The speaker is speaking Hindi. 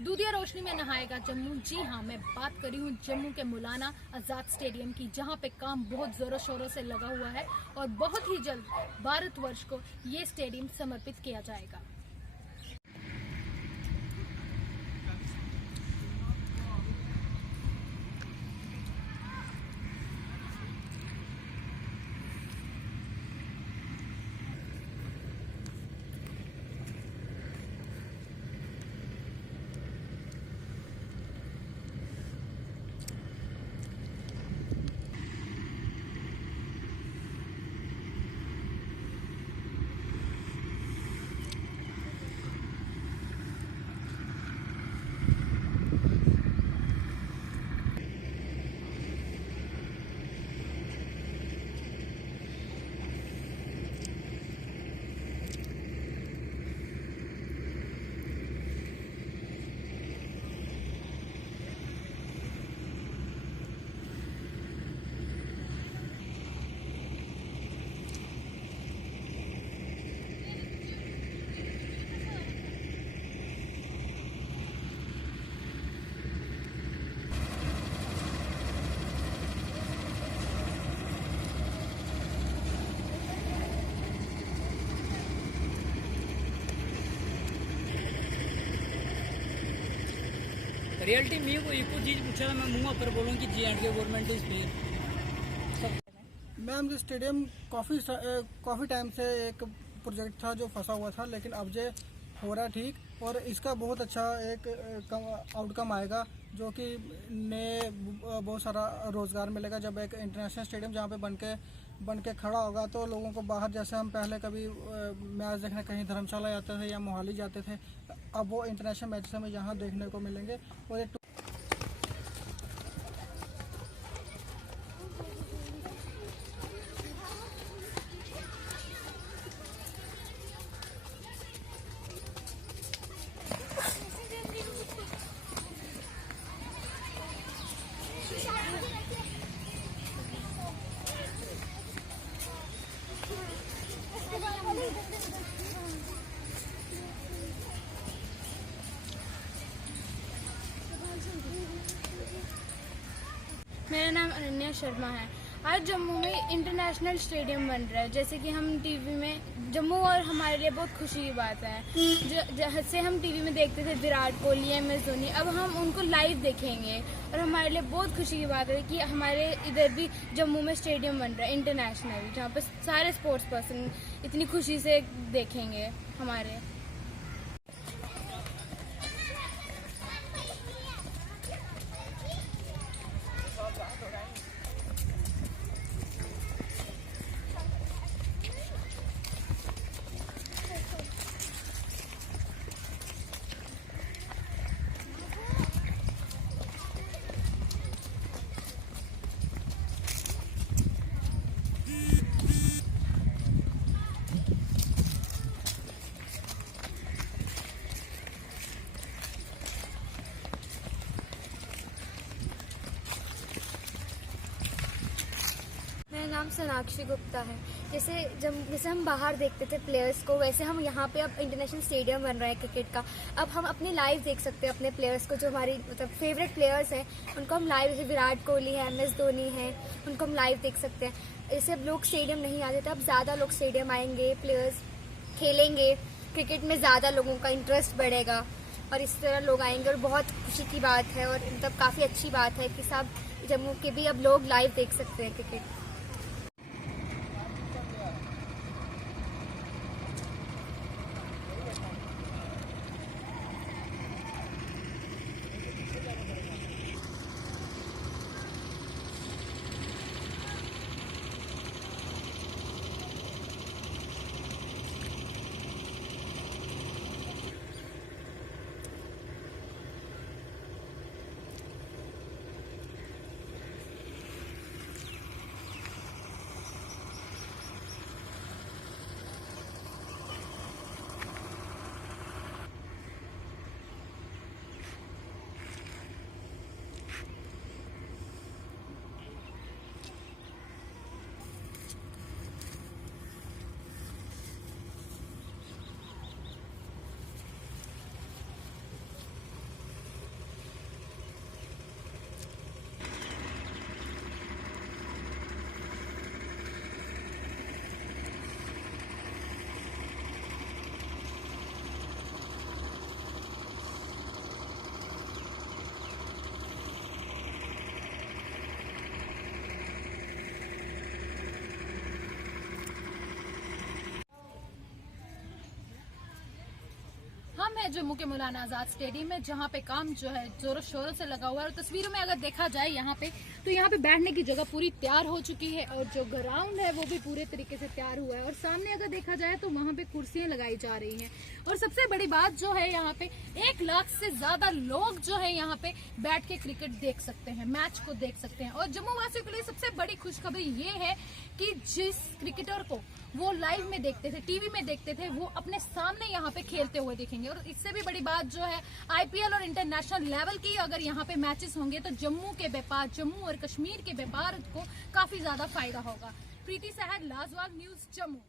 दूधिया रोशनी में नहाएगा जम्मू। जी हाँ, मैं बात कर रही हूँ जम्मू के मौलाना आजाद स्टेडियम की, जहाँ पे काम बहुत जोरों शोरों से लगा हुआ है और बहुत ही जल्द भारतवर्ष को ये स्टेडियम समर्पित किया जाएगा। रियलिटी मी को एक चीज़ पूछा था, मैं मुँह पर बोलूँ कि J&K government is fair. Ma'am ये स्टेडियम काफ़ी टाइम से एक प्रोजेक्ट था जो फंसा हुआ था, लेकिन अब ये हो रहा ठीक और इसका बहुत अच्छा एक आउटकम आएगा, जो कि नए बहुत सारा रोज़गार मिलेगा। जब एक इंटरनेशनल स्टेडियम जहाँ पे बन के खड़ा होगा तो लोगों को बाहर, जैसे हम पहले कभी मैच देखने कहीं धर्मशाला जाते थे या मोहाली जाते थे, अब वो इंटरनेशनल मैच हमें यहाँ देखने को मिलेंगे। और एक मेरा नाम अनन्या शर्मा है। आज जम्मू में इंटरनेशनल स्टेडियम बन रहा है, जैसे कि हम टीवी में जम्मू, और हमारे लिए बहुत खुशी की बात है। जैसे हम टीवी में देखते थे विराट कोहली, MS धोनी, अब हम उनको लाइव देखेंगे और हमारे लिए बहुत खुशी की बात है कि हमारे इधर भी जम्मू में स्टेडियम बन रहा है इंटरनेशनल, जहाँ पर सारे स्पोर्ट्स पर्सन इतनी खुशी से देखेंगे हमारे। मेरा नाम सोनाक्षी गुप्ता है। जैसे हम बाहर देखते थे प्लेयर्स को, वैसे हम यहाँ पे अब इंटरनेशनल स्टेडियम बन रहा है क्रिकेट का। अब हम अपने लाइव देख सकते हैं अपने प्लेयर्स को, जो हमारी मतलब फेवरेट प्लेयर्स हैं उनको हम लाइव, जैसे विराट कोहली है, MS धोनी है, उनको हम लाइव देख सकते हैं। ऐसे अब लोग स्टेडियम नहीं आते थे, अब ज़्यादा लोग स्टेडियम आएंगे, प्लेयर्स खेलेंगे, क्रिकेट में ज़्यादा लोगों का इंटरेस्ट बढ़ेगा और इस तरह लोग आएंगे और बहुत खुशी की बात है और मतलब काफ़ी अच्छी बात है कि सब जम्मू के भी अब लोग लाइव देख सकते हैं क्रिकेट। हम हैं जम्मू के मौलाना आजाद स्टेडियम में, जहाँ पे काम जो है जोरों शोरों से लगा हुआ है। और तस्वीरों में अगर देखा जाए यहाँ पे, तो यहाँ पे बैठने की जगह पूरी तैयार हो चुकी है और जो ग्राउंड है वो भी पूरे तरीके से तैयार हुआ है। और सामने अगर देखा जाए तो वहाँ पे कुर्सियां लगाई जा रही हैं। और सबसे बड़ी बात जो है यहाँ पे 1 लाख से ज्यादा लोग जो है यहाँ पे बैठ के क्रिकेट देख सकते हैं, मैच को देख सकते हैं। और जम्मू वासियों के लिए सबसे बड़ी खुशखबरी ये है कि जिस क्रिकेटर को वो लाइव में देखते थे, टीवी में देखते थे, वो अपने सामने यहाँ पे खेलते हुए दिखेंगे। और इससे भी बड़ी बात जो है IPL और इंटरनेशनल लेवल की अगर यहाँ पे मैचेस होंगे तो जम्मू के व्यापार, जम्मू और कश्मीर के व्यापार को काफी ज्यादा फायदा होगा। प्रीति सहर, लाजवाब न्यूज, जम्मू।